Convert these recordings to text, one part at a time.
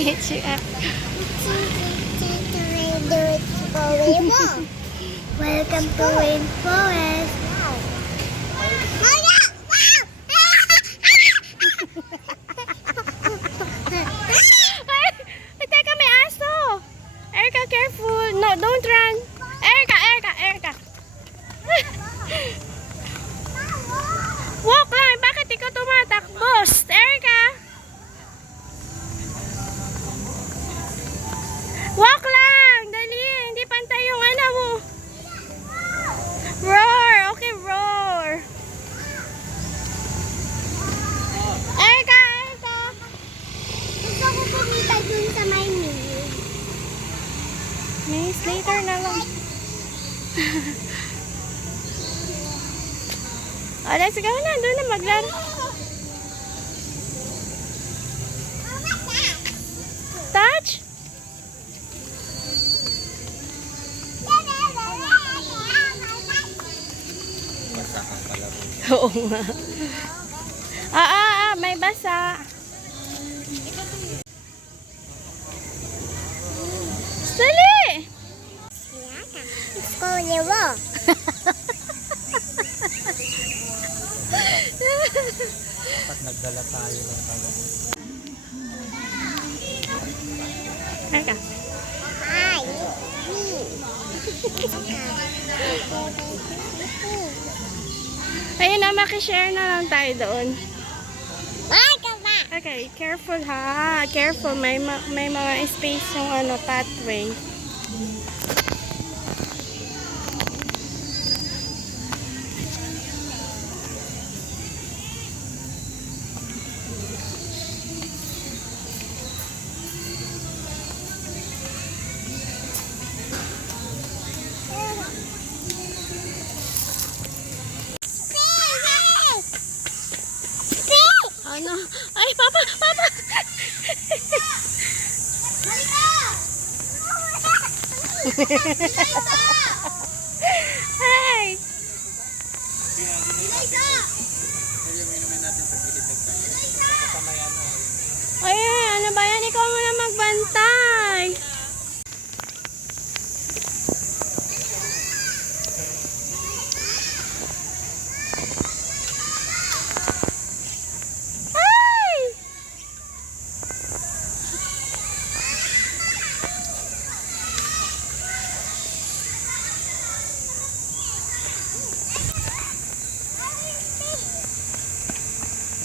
Welcome to Rainforest. Ay, teka, may aso. Erica, careful. No, don't run. Erica. Walk lang. Bakit ikaw tumatakbo? Erica. Walk lang. Dali. Hindi pantay yung ano mo. Roar. Okay, roar. Erica. Gusto ko pumunta dun sa may maze. Miss, later na lang. Oh, let's go na. Doon na maglaro. Touch? Oo nga. May basa. Dali! Let's go, Lewo. Dapat nagdala tayo ng ano. Eka. Hi. Ayun na, makishare na lang tayo doon. Bye, kaba. Okay, careful ha. Careful. May mga space yung ano, pathway. Ano? Ay, papa! Hey! Ay, ano ba yan? Ikaw muna magbantay.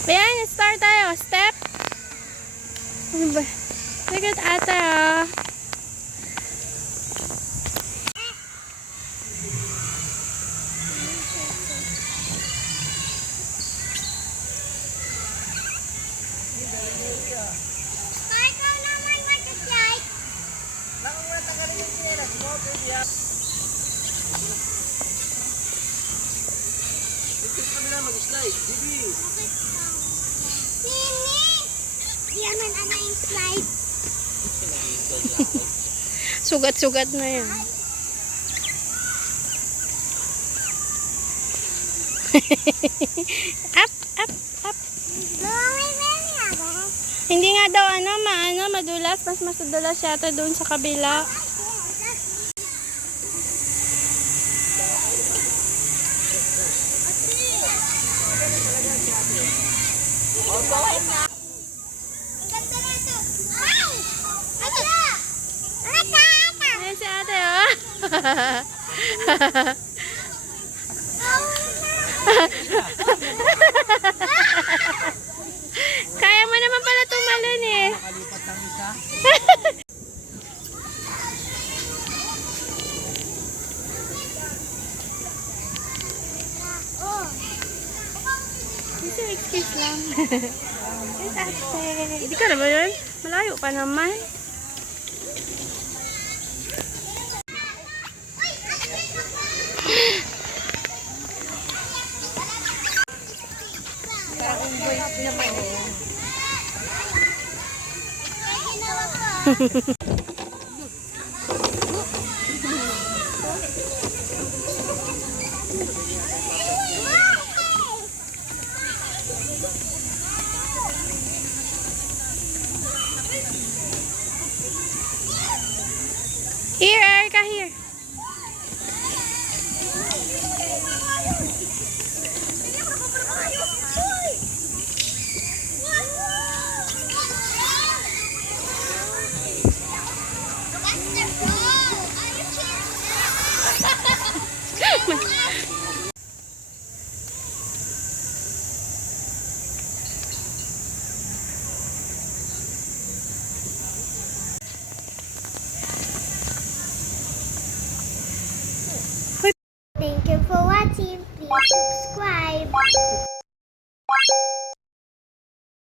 Ayan, start tayo. Step. Ano ba? Look at ate, ah. Start ko naman mag-slide. Sini! Yan man ano yung slide. Sugat-sugat na yan. Up. Hindi nga daw madulas. Mas madulas yata doon sa kabila. Ayan si ate, oh. Kaya mo naman pala tumalon eh. Nakalipat ng isa. Excuse lang. Hindi ka na ba yun? Malayo pa naman. watching. Please subscribe.